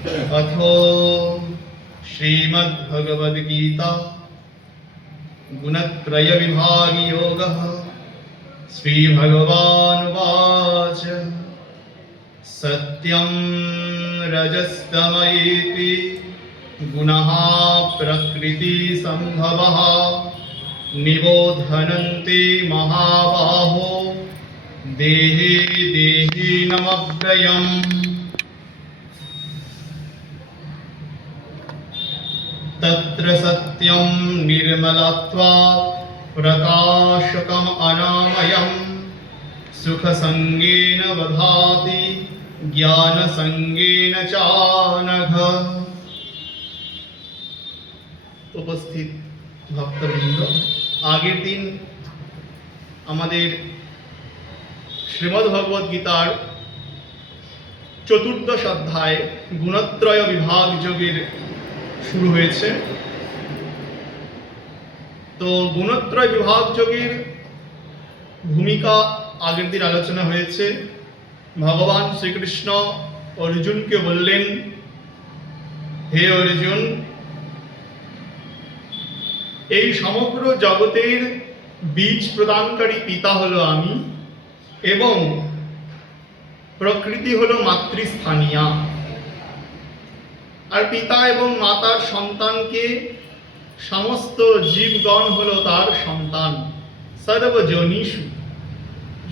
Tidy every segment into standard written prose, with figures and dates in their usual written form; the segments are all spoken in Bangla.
अथो श्रीमद्भगवद्गीता गुणत्रय विभाग योगः। श्रीभगवानुवाच सत्यं रजस्तमयेति गुणः प्रकृति संभवः निबोधनन्ति महाबाहो देहे देहिनमव्ययम्। तत्र सत्यं निर्मलत्वात् प्रकाशकम् अनामयम् सुखसंगेन बधाति ज्ञानसंगेन चानघ। उपस्थित भक्तबृंद, আগের দিন আমাদের শ্রীমদ্ ভগবদ গীতার চতুর্দশ অধ্যায় গুণত্রয় বিভাগ যোগের শুরু হয়েছে। তো গুণত্রয় বিভাগ যোগের ভূমিকা আগের দিন আলোচনা হয়েছে। ভগবান শ্রীকৃষ্ণ অর্জুনকে বললেন, হে অর্জুন, এই সমগ্র জগতের বীজ প্রদানকারী পিতা হলো আমি এবং প্রকৃতি হলো মাতৃস্থানীয়া। আর পিতা এবং মাতার সন্তানকে সমস্ত জীবগণ হলো তার সন্তান। সর্বজনীষু,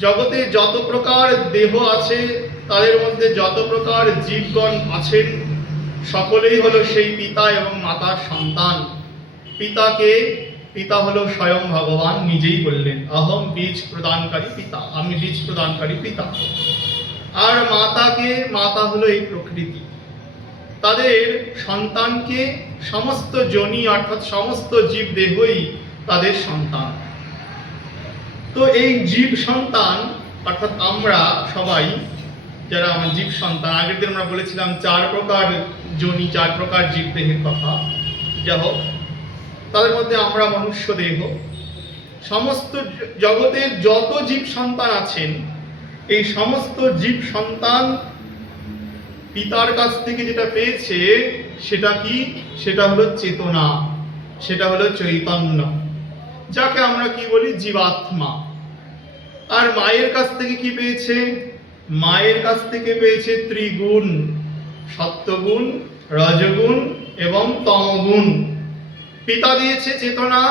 জগতে যত প্রকার দেহ আছে তাদের মধ্যে যত প্রকার জীবগণ আছেন সকলেই হলো সেই পিতা এবং মাতার সন্তান। পিতা হলো স্বয়ং ভগবান নিজেই বললেন, অহম বীজ প্রদানকারী পিতা, আমি বীজ প্রদানকারী পিতা। আর মাতা হলো এই প্রকৃতি। তাদের সন্তানকে সমস্ত যোনি অর্থাৎ সমস্ত জীব দেহই তাদের সন্তান। তো এই জীব সন্তান অর্থাৎ আমরা সবাই যারা আমার জীব সন্তান, আগের দিন আমরা বলেছিলাম 4 প্রকার যোনি, 4 প্রকার জীব দেহের কথা। যা হোক, তাদের মধ্যে আমরা মনুষ্য দেহ। সমস্ত জগতের যত জীব সন্তান আছেন এই সমস্ত জীব সন্তান পিতার কাছ থেকে যেটা পেয়েছে সেটা কি? সেটা হলো চেতনা, সেটা হলো চৈতন্য, যাকে আমরা কি বলি? জীবাত্মা। আর মায়ের কাছ থেকে কি পেয়েছে? মায়ের কাছ থেকে পেয়েছে ত্রিগুণ, সত্যগুণ, রজগুণ এবং তমগুণ। পিতা দিয়েছে চেতনা,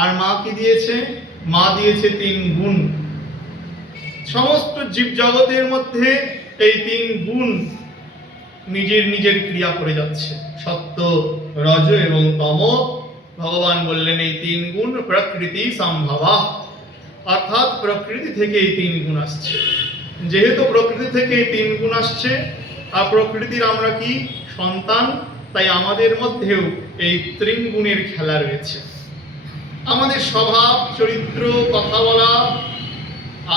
আর মা কি দিয়েছে? মা দিয়েছে 3 গুণ। সমস্ত জীব জগতের মধ্যে এই 3 গুণ নিজের নিজের ক্রিয়া করে যাচ্ছে, সত্য, রজ এবং তম। ভগবান বললেন এই 3 গুণ প্রকৃতি সম্ভবা, অর্থাৎ প্রকৃতি থেকে এই 3 গুণ আসছে। যেহেতু প্রকৃতি থেকে এই 3 গুণ আসছে আর প্রকৃতির আমরা কি? সন্তান, তাই আমাদের মধ্যেও এই 3 গুণের খেলা রয়েছে। আমাদের স্বভাব, চরিত্র, কথা বলা,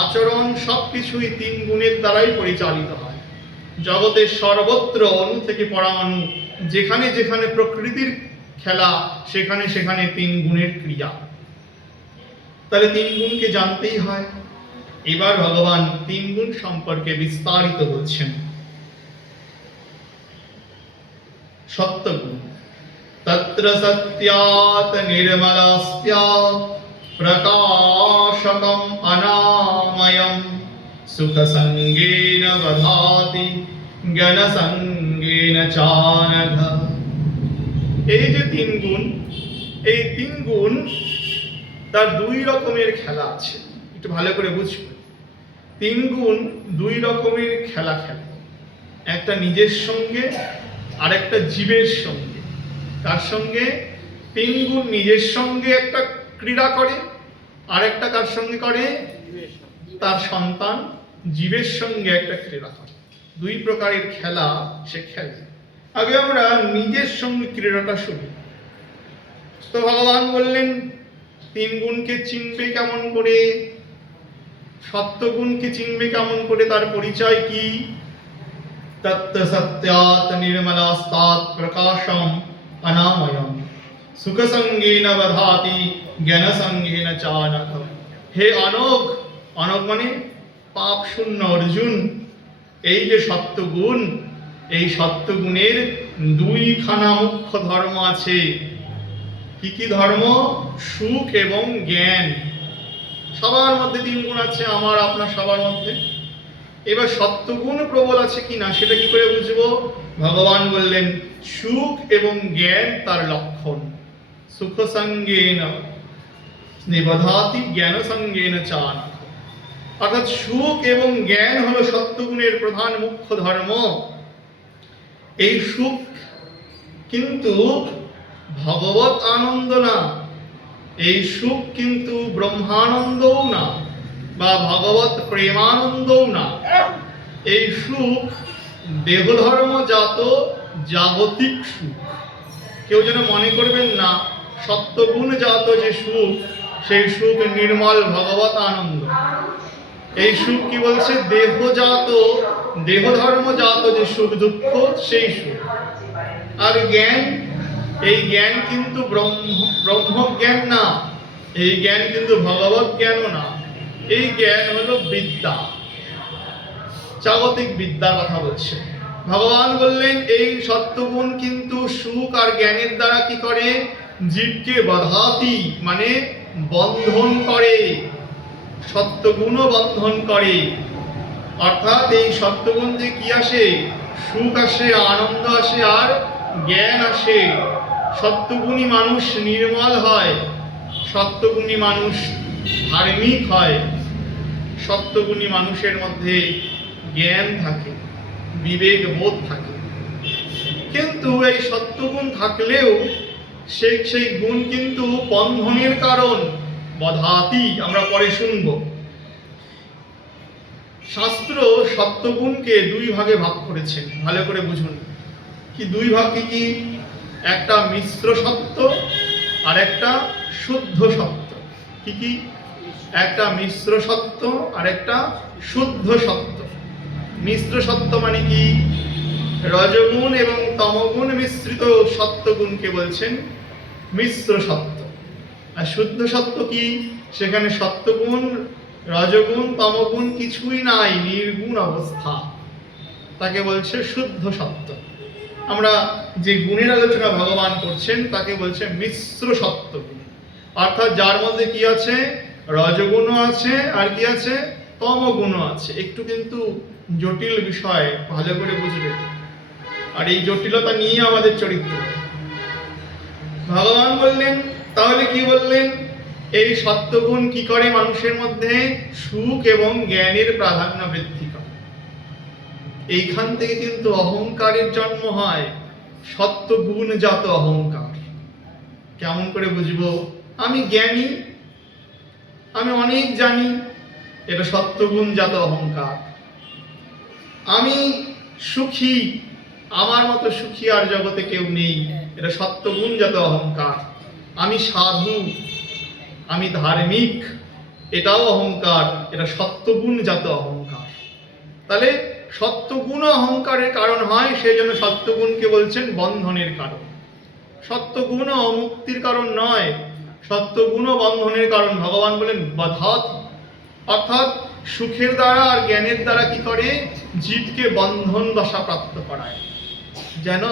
আচরণ সবকিছুই 3 গুণের দ্বারাই পরিচালিত হয়। জগতের সর্বত্র অণু থেকে পরমাণু, যেখানে যেখানে প্রকৃতির খেলা সেখানে সেখানে 3 গুণের ক্রিয়া। তাহলে 3 গুণকে জানতেই হয়। এবার ভগবান 3 গুণ সম্পর্কে বিস্তারিত বলছেন। সত্যগুণ, তত্র সত্যাৎ নির্মলাস্ত্যাৎ প্রকাশকম অনাময়ম সুখসঙ্গেন বধাতি জ্ঞানসঙ্গেন চানঘ। এই যে 3 গুণ, এই 3 গুণ তার 2 রকমের খেলা আছে। একটু ভালো করে বুঝবে। 3 গুণ 2 রকমের খেলা খেলে, একটা নিজের সঙ্গে আর একটা জীবের সঙ্গে। তার সঙ্গে 3 গুণ নিজের সঙ্গে একটা ক্রীড়া করে, আর একটা কার সঙ্গে করে? তার সন্তান জীবের সঙ্গে একটা ক্রীড়া করে। 2 প্রকারের খেলা সে খেলে। আগে আমরা নিজের সঙ্গে ক্রীড়াটা শুনি। তো ভগবান বললেন 3 গুণকে চিনবে কেমন করে? সত্যগুণকে চিনবে কেমন করে? তার পরিচয় কি? তত্ত্ব সত্যাৎ নির্মলাস্তাৎ প্রকাশম অনাময়ম সুখসঙ্গেন বধাতি জ্ঞানসঙ্গেন চানঘ। হে অনঘ, অনঘ মানে পাপ শূন্য অর্জুন, এই যে সত্যগুণ এই সত্যগুণের দুইখানা মুখ্য ধর্ম আছে। কি কি ধর্ম? সুখ এবং জ্ঞান। সবার মধ্যে 3 গুণ আছে, আমার আপনার সবার মধ্যে। এবার সত্যগুণ প্রবল আছে কিনা সেটা কি করে বুঝবো? ভগবান বললেন সুখ এবং জ্ঞান তার লক্ষণ। সুখ সঙ্গেন নিবধাতি জ্ঞান সঙ্গেন চান। অর্থাৎ সুখ এবং জ্ঞান হলো সত্যগুণের প্রধান মুখ্য ধর্ম। এই সুখ কিন্তু ভগবত আনন্দ না, এই সুখ কিন্তু ব্রহ্মানন্দও না, বা ভগবত প্রেমানন্দও না। এই সুখ দেহধর্মজাত জাগতিক সুখ। কেউ যেন মনে করবেন না সত্যগুণজাত যে সুখ সেই সুখ নির্মল ভগবত আনন্দ। এই সুখ কি বলছে? দেহজাত, দেহধর্মজাত যে সুখ দুঃখ সেই সুখ। আর জ্ঞান, এই জ্ঞান কিন্তু ব্রহ্মজ্ঞান না, এই জ্ঞান কিন্তু ভগবত জ্ঞানও না। এই জ্ঞান হলো বিদ্যা, জাগতিক বিদ্যার কথা বলছে। ভগবান বললেন এই সত্যগুণ কিন্তু সুখ আর জ্ঞানের দ্বারা কি করে? জীবকে বাধাতি মানে বন্ধন করে, সত্যগুণও বন্ধন করে। অর্থাৎ এই সত্যগুণ যে কি আসে? সুখ আসে, আনন্দ আসে, আর জ্ঞান আসে। সত্যগুণী মানুষ নির্মল হয়, সত্যগুণী মানুষ ধার্মিক হয়, সত্যগুণী মানুষের মধ্যে জ্ঞান থাকে, বিবেক বোধ থাকে। কিন্তু এই সত্যগুণ থাকলেও সেই গুণ কিন্তু বন্ধনের কারণ। বধাতি আমরা পরে শুনব। শাস্ত্র সত্যগুণকে 2 ভাগে ভাগ করেছেন, ভালো করে বুঝুন। কি 2 ভাগ? কি? একটা মিশ্র সত্য আর একটা শুদ্ধ সত্য। কি? একটা মিশ্র সত্য আর একটা শুদ্ধ সত্য। মিশ্র সত্য মানে কি? রজগুণ এবং তমগুণ মিশ্রিত সত্যগুণকে বলছেন মিশ্র সত্য। আর শুদ্ধ সত্য কি? সেখানে সত্যগুণ, রজগুণ, তমগুণ কিছুই নাই, নির্গুণ অবস্থা, তাকে বলছে শুদ্ধ সত্য। আমরা যে গুণের আলোচনা ভগবান করছেন তাকে বলছে মিশ্র সত্যগুণ। অর্থাৎ যার মধ্যে কি আছে? রজগুণও আছে আর কি আছে? তমগুণও আছে। একটু কিন্তু জটিল বিষয়, ভালো করে বুঝবে। আর এই জটিলতা নিয়ে আমাদের চরিত্র। ভগবান বললেন, তাহলে কি বললেন? এই সত্যগুণ কি করে? মানুষের মধ্যে সুখ এবং জ্ঞানের প্রাধান্য বৃদ্ধি করে। এইখান থেকে কিন্তু অহংকারের জন্ম হয়, সত্যগুণজাত অহংকার। কেমন করে বুঝবো? আমি জ্ঞানী, আমি অনেক জানি, এটা সত্যগুণজাত অহংকার। আমি সুখী, আমার মতো সুখী আর জগতে কেউ নেই, এটা সত্যগুণজাত অহংকার। আমি সাধু, আমি ধার্মিক, এটাও অহংকার, এটা সত্যগুণজাত অহংকার। তাহলে সত্যগুণ অহংকারের কারণ হয়, সেই জন্য সত্যগুণকে বলছেন বন্ধনের কারণ। সত্যগুণ অমুক্তির কারণ নয়, সত্যগুণ বন্ধনের কারণ। ভগবান বলেন বধাত, অর্থাৎ সুখের দ্বারা আর জ্ঞানের দ্বারা কি করে? জীবকে বন্ধন দশা প্রাপ্ত করায়। যেন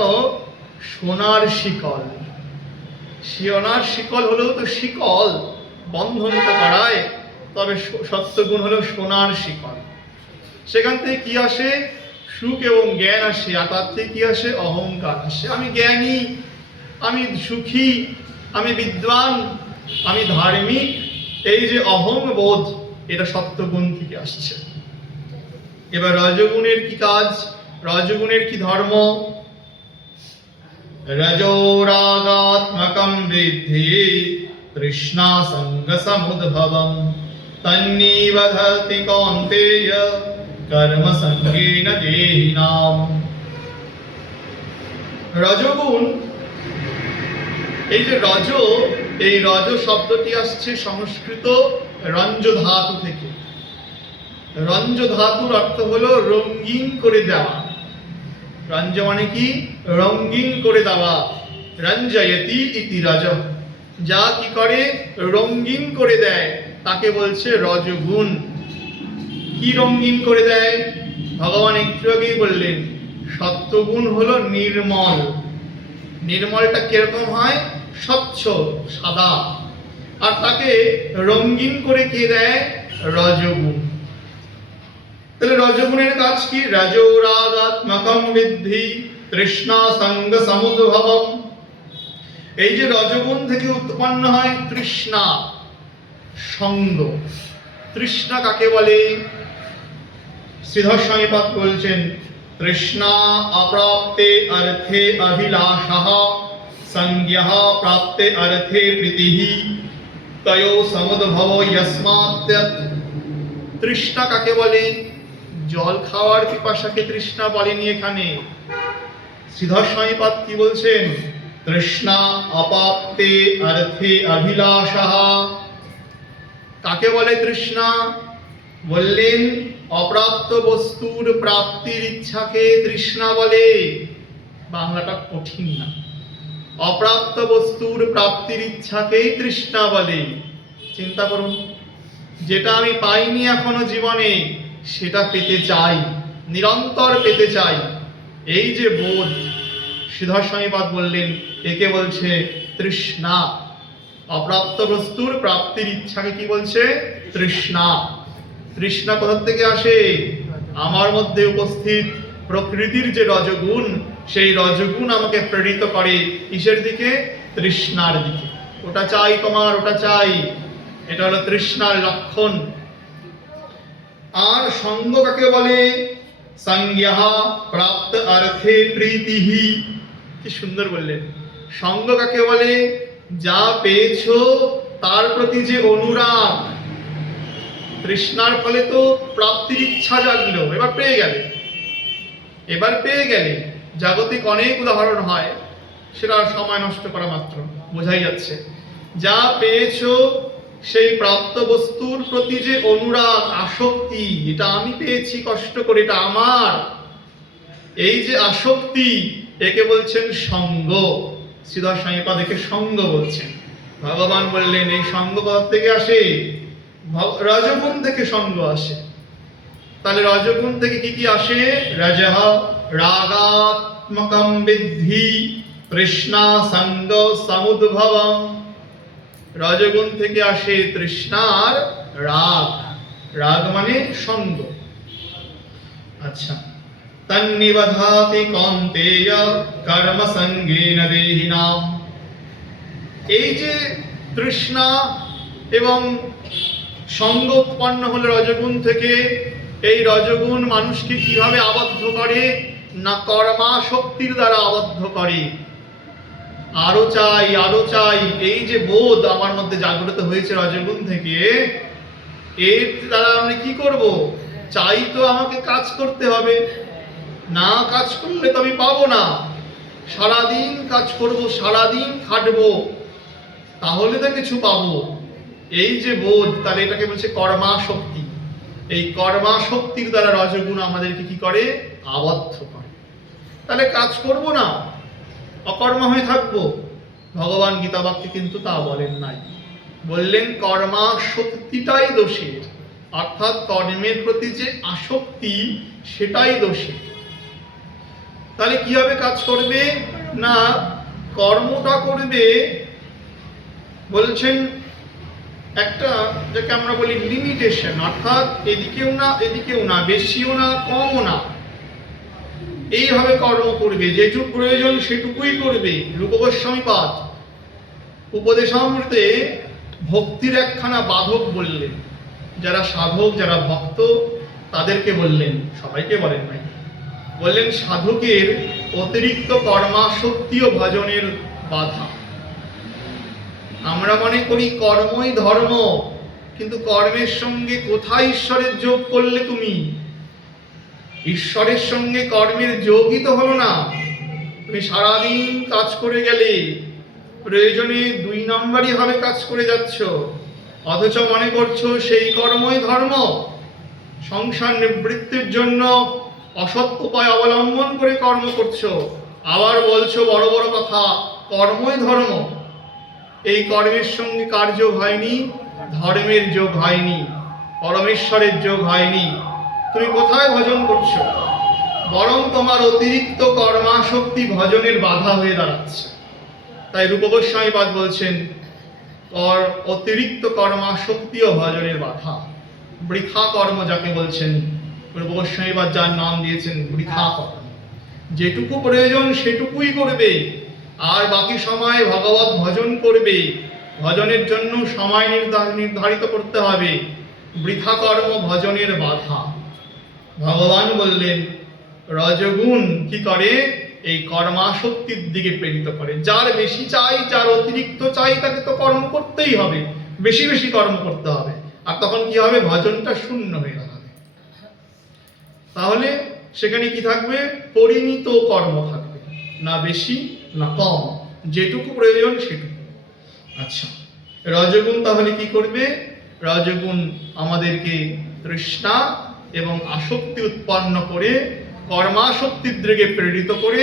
সোনার শিকল, সোনার শিকল হলেও তো শিকল, বন্ধন তো করায়, তবে সত্যগুণ হলো সোনার শিকল। সেখান থেকে কি আসে? সুখ এবং জ্ঞান আসে, আর তার থেকে কি আসে? অহংকার আসে। আমি জ্ঞানী, আমি সুখী, আমি বিদ্বান, আমি ধার্মিক, এই যে অহং বোধ, এটা সত্যগুণ থেকে আসছে। এবার রজগুণের কি কাজ? রজগুণের কি ধর্ম? রজোরাগাত্মকম বৃদ্ধি তৃষ্ণা সঙ্গ সমুদ্ভবম তন্নিবধতি কৌন্তেয় কর্ম সঙ্গেন দেহিনাম। রজগুণ, এই যে রজ, এই রজ শব্দটি আসছে সংস্কৃত রঞ্জ ধাতু থেকে। রঞ্জ ধাতুর অর্থ হলো রঙিন করে দেওয়া। রঞ্জ মানে কি? রঙিন করে দেওয়া। রঞ্জয়তি ইতি রজ, যা কি করে? রঙিন করে দেয়, তাকে বলছে রজগুণ। কি রঙিন করে দেয়? ভগবান একটু আগেই বললেন সত্ত্বগুণ হলো নির্মল। নির্মলটা কিরকম হয়? স্বচ্ছ, সাদা। আর তাকে রঙিন করে কে দেয়? রজগুণ। তাহলে রজগুণের কাজ কি? রজোরাগাত্মকম বিদ্ধি তৃষ্ণা সঙ্গ সমুদ্ভবম। এই যে রজগুণ থেকে উৎপন্ন হয় তৃষ্ণা, সঙ্গ। তৃষ্ণা কাকে বলে? শ্রীধর স্বামীপাদ বলছেন, তৃষ্ণা অপ্রাপ্তে অর্থে অভিলাষः সংজ্ঞা প্রাপ্তে অর্থে প্রীতিঃ তয়ো সমুদ্ভবো যস্মাৎ। তৃষ্ণা কাকে বলে? জল খাওয়ার পিপাসাকে তৃষ্ণা বলেনি এখানে। শ্রীধর স্বামীপাদ কি বলছেন? তৃষ্ণা অপ্রাপ্তে অর্থে অভিলাষः। কাকে বলে তৃষ্ণা? বললেন অপ্রাপ্ত বস্তুর প্রাপ্তির ইচ্ছাকে তৃষ্ণা বলে। বাংলাটা কঠিন না। অপ্রাপ্ত বস্তুর প্রাপ্তির ইচ্ছাকেই তৃষ্ণা বলে। চিন্তা করুন, যেটা আমি পাইনি এখনো জীবনে, সেটা পেতে চাই, নিরন্তর পেতে চাই। এই যে বোধ, শ্রীধর স্বামীপাদ বললেন, একে বলছে তৃষ্ণা। অপ্রাপ্ত বস্তুর প্রাপ্তির ইচ্ছাকে কি বলছে? তৃষ্ণা। তৃষ্ণা কোথা থেকে আসে? আমার মধ্যে উপস্থিত প্রকৃতির যে রজগুণ, সেই রজগুণ আমাকে প্রেরিত করে কিসের দিকে? তৃষ্ণার দিকে। ওটা চাই তোমার, ওটা চাই। এটা হলো তৃষ্ণার লক্ষণ। আর সঙ্গ কাকে বলে? সংজ্ঞা প্রাপ্ত অর্থে প্রীতিঃ। কি সুন্দর বললেন। সঙ্গ কাকে বলে? যা পেয়েছো তার প্রতি যে অনুরাগ। তৃষ্ণার ফলে তো প্রাপ্তির ইচ্ছা জাগলো, এবার পেয়ে গেলে। এবার পেয়ে গেলে জাগতিক অনেক উদাহরণ হয়, সেটা সময় নষ্ট করা মাত্র, বোঝাই যাচ্ছে। যা পেয়েছো সেই প্রাপ্ত বস্তুর প্রতি যে অনুরাগ, আসক্তি, এটা আমি পেয়েছি কষ্ট করে, এটা আমার, এই যে আসক্তি, একে বলছেন সঙ্গ। শ্রীধর স্বামীপাদ একে সঙ্গ বলছেন। ভগবান বললেন এই সঙ্গ কোথা থেকে আসে? রজগুণ থেকে সঙ্গ আসে। তাহলে রজগুণ থেকে কি কি আসে? রজঃ রাগাত্মকম বিদ্ধি তৃষ্ণা সঙ্গ সমুদ্ভবম। রজগুণ থেকে আসে তৃষ্ণার রাগ। রাগ মানে সঙ্গ। আচ্ছা, তন্নিবধাতি কৌন্তেয় কর্ম সঙ্গেন দেহিনাম। এই যে তৃষ্ণা এবং সঙ্গ উৎপন্ন হলো রজগুণ থেকে, এই রজগুণ মানুষকে কিভাবে আবদ্ধ করে? না কর্মাশক্তির দ্বারা আবদ্ধ করে। আরো চাই, আরো চাই, এই যে বোধ আমার মধ্যে জাগ্রত হয়েছে রজগুণ থেকে, এর দ্বারা আমি কি করব? চাই তো আমাকে কাজ করতে হবে, না কাজ করলে তো আমি পাবো না। সারাদিন কাজ করব, সারাদিন খাটবো, তাহলে তো কিছু পাবো। এই যে বোধ, তাহলে এটাকে বলছে কর্মাশক্তি। এই কর্মাশক্তির দ্বারা রজগুণ আমাদেরকে কি করে? আবদ্ধ করে। তাহলে কাজ করব না, অকর্মা হয়ে থাকবো। ভগবান গীতা বাক্যে কিন্তু তা বলেন নাই। বললেন কর্মাশক্তিটাই দোষের, অর্থাৎ কর্মের প্রতি যে আসক্তি, সেটাই দোষের। তাহলে কিভাবে কাজ করবে? না কর্মটা করবে, বলছেন একটা, যাকে আমরা বলি লিমিটেশন, অর্থাৎ এদিকেও না এদিকেও না, বেশিও না কমও না, এইভাবে কর্ম করবে। যেটুকু প্রয়োজন সেটুকুই করবে। রূপ গোস্বামীপাদ উপদেশামৃতে ভক্তির একখানা বাধক বললেন। যারা সাধক, যারা ভক্ত, তাদেরকে বললেন, সবাইকে বলেন নাই। বললেন সাধকের অতিরিক্ত কর্মাশক্তি ও ভজনের বাধা। আমরা মনে করি কর্মই ধর্ম, কিন্তু কর্মের সঙ্গে কোথায় ঈশ্বরের যোগ করলে তুমি? ঈশ্বরের সঙ্গে কর্মের যোগই তো হলো না। তুমি সারাদিন কাজ করে গেলে, প্রয়োজনে 2 নম্বরই ভাবে কাজ করে যাচ্ছ, অথচ মনে করছো সেই কর্মই ধর্ম। সংসার নিবৃত্তির জন্য অসৎ উপায় অবলম্বন করে কর্ম করছো, আবার বলছো বড় বড় কথা, কর্মই ধর্ম। এই কর্মের সঙ্গে কার যোগ হয়নি? ধর্মের যোগ হয়নি, পরমেশ্বরের যোগ হয়নি। তুমি কোথায় ভজন করছো? বরং তোমার অতিরিক্ত কর্মাসক্তি ভজনের বাধা হয়ে দাঁড়াচ্ছে। তাই রূপ গোস্বামীপাদ বলছেন অতিরিক্ত কর্মাসক্তি ও ভজনের বাধা, বৃথা কর্ম যাকে বলছেন রূপ গোস্বামীপাদ, যার নাম দিয়েছেন বৃথা কর্ম। যেটুকু প্রয়োজন সেটুকুই করবে, আর বাকি সময় ভগবত ভজন করবে। ভজনের জন্য সময় নির্ধারিত করতে হবে। বৃথা কর্ম ভজনের বাধা। ভগবান বললেন রজগুণ কি করে? এই কর্মাসক্তির দিকে প্রেরিত করে। যার বেশি চাই, যার অতিরিক্ত চাই, তাকে তো কর্ম করতেই হবে, বেশি বেশি কর্ম করতে হবে। আর তখন কি হবে? ভজনটা শূন্য হয়ে দাঁড়াবে। তাহলে সেখানে কি থাকবে? পরিমিত কর্ম থাকবে, না বেশি না কম, যেটুকু প্রয়োজন সেটুকু। আচ্ছা, রজগুণ তাহলে কি করবে? রজগুণ আমাদেরকে তৃষ্ণা এবং আসক্তি উৎপন্ন করে কর্মাসক্তির দিকে প্রেরিত করে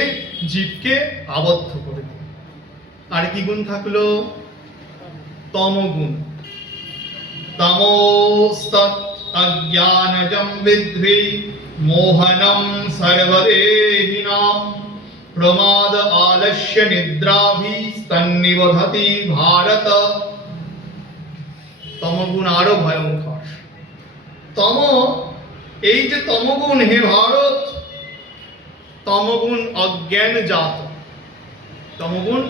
জীবকে আবদ্ধ করে দেবে। আর কি গুণ থাকলো? তমগুণ। তমোস্তৎ অজ্ঞানজম বিদ্ধি মোহনম সর্বদেহিনাম প্রমাদ আলস্য নিদ্রাভি স্তন্নিবধতি ভারত। তমগুণ আরো ভয়ঙ্কর। এই যে তমগুণ, হে ভারত, তমগুণ অজ্ঞান জাত। তমগুণ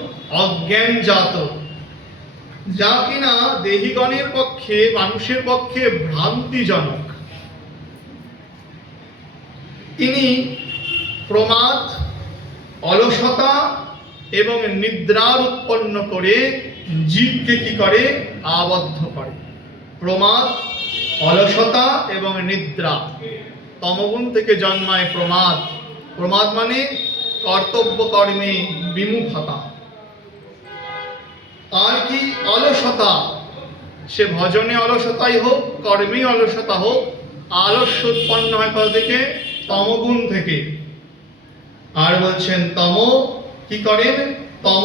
অজ্ঞান জাত, যা কিনা দেহিগণের পক্ষে, মানুষের পক্ষে ভ্রান্তিজনক। তিনি প্রমাদ, অলসতা এবং নিদ্রার উৎপন্ন করে জীবকে কি করে? আবদ্ধ করে। প্রমাদ, অলসতা এবং নিদ্রা, তমগুণ থেকে জন্মায় প্রমাদ। প্রমাদ মানে কর্তব্য কর্মে বিমুখতা। আর কি? অলসতা। সে ভজনে অলসতাই হোক, কর্মে অলসতা হোক, আলস্য উৎপন্ন হয় কোথা থেকে? তমগুণ থেকে। আর বলছেন তম কি করেন? তম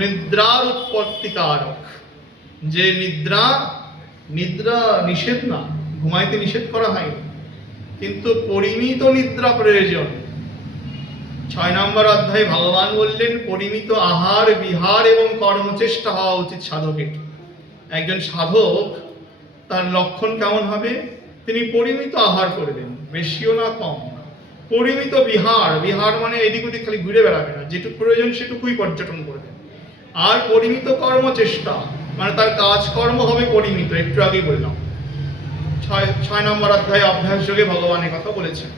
নিদ্রার উৎপত্তিকারক। যে নিদ্রা নিষেধ না, ঘুমাইতে নিষেধ করা হয়নি, কিন্তু পরিমিত নিদ্রা প্রয়োজন। 6 নম্বর অধ্যায়ে ভগবান বললেন পরিমিত আহার, বিহার এবং কর্মচেষ্টা হওয়া উচিত সাধকের। একজন সাধক, তার লক্ষণ কেমন হবে? তিনি পরিমিত আহার করবেন, বেশিও না কম না। পরিমিত বিহার, বিহার মানে এদিক ওদিক খালি ঘুরে বেড়াবে না, যেটুকু প্রয়োজন সেটুকুই পর্যটন করবেন। আর পরিমিত কর্মচেষ্টা মানে তার কাজকর্ম হবে পরিমিত। একটু আগেই বললাম 6 নম্বর অধ্যায়ে অভ্যাস যোগে ভগবানের কথা বলেছেন।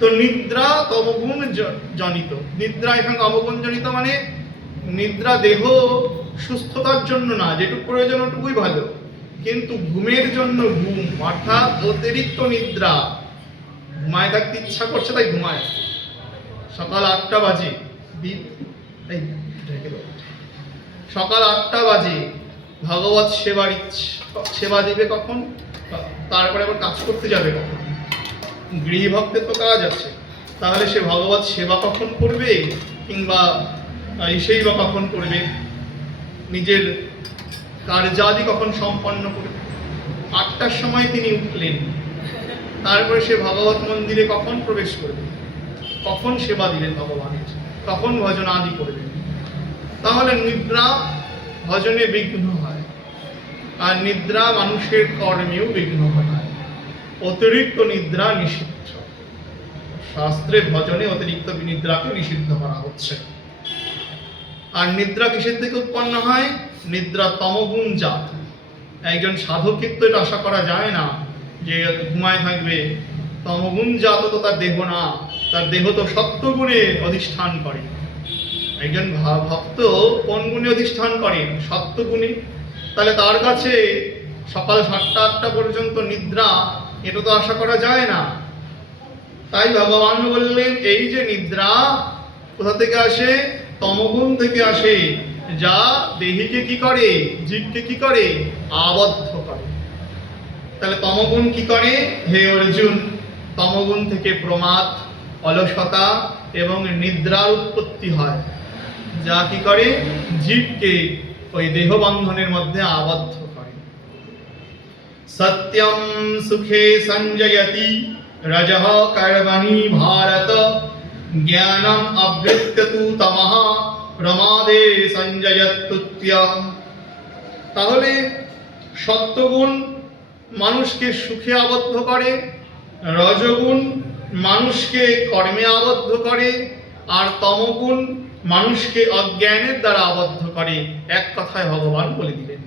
তো নিদ্রা তমগুণ জনিত। নিদ্রা এখানে তমগুণ জনিত মানে নিদ্রা দেহ সুস্থতার জন্য না, যেটুকু প্রয়োজন ওটুকুই ভালো, কিন্তু ঘুমের জন্য ঘুম, অর্থাৎ অতিরিক্ত নিদ্রা। ঘুমায় থাকতে ইচ্ছা করছে তাই ঘুমায়। সকাল 8টা বাজে, সকাল 8টা বাজে ভগবত সেবা দিবে কখন? তারপরে আবার কাজ করতে যাবে কখন? গৃহভক্তের তো কাজ আছে, তাহলে সে ভগবত সেবা কখন করবে? কিংবা সেই বা কখন করবে? নিজের কার্যাদি কখন সম্পন্ন করবে? 8টার সময় তিনি উঠলেন, তারপরে সে ভগবত মন্দিরে কখন প্রবেশ করবে? কখন সেবা দিলেন ভগবানের? কখন ভজন আদি করবেন? তাহলে নিদ্রা ভজনে বিঘ্ন হয়, আর নিদ্রা মানুষের কর্মেও বিঘ্ন ঘটায়। অতিরিক্ত নিদ্রা নিষিদ্ধ। শাস্ত্রে ভজনে অতিরিক্ত নিদ্রাকে নিষিদ্ধ করা হচ্ছে। আর নিদ্রা কিসের থেকে উৎপন্ন হয়? নিদ্রা তমগুণ জাত। একজন সাধকের তো এটা আশা করা যায় না যে ঘুমায় থাকবে। তমগুণ জাত তো তার দেহ না, তার দেহ তো সত্যগুণে অধিষ্ঠান করে। একজন ভক্ত কোন গুণে অধিষ্ঠান করেন? সত্যগুণে। তাহলে তার কাছে সকাল 7টা 8টা পর্যন্ত নিদ্রা, এটা তো আশা করা যায় না। তাই ভগবান বললেন এই যে নিদ্রা কোথা থেকে আসে? তমগুণ থেকে আসে, যা দেহিকে কি করে? জীবকে কি করে? আবদ্ধ করে। তাহলে তমগুণ কি করে? হে অর্জুন, তমগুণ থেকে প্রমাদ, অলসতা এবং নিদ্রার উৎপত্তি হয়, যা কি করে? জীবকে ওই দেহবন্ধনের মধ্যে আবদ্ধ করে। সত্যম সুখে সঞ্জয়তি रजः कर्मणि भारत ज्ञानम अभ्युत्य तु तमः प्रमादे संजयत्तुत्यः। তাহলে সত্যগুণ মানুষকে সুখে আবদ্ধ করে, রজগুণ মানুষকে কর্মে আবদ্ধ করে, আর তমগুণ মানুষকে অজ্ঞানের দ্বারা আবদ্ধ করে। এক কথায় ভগবান বলে দিলেন।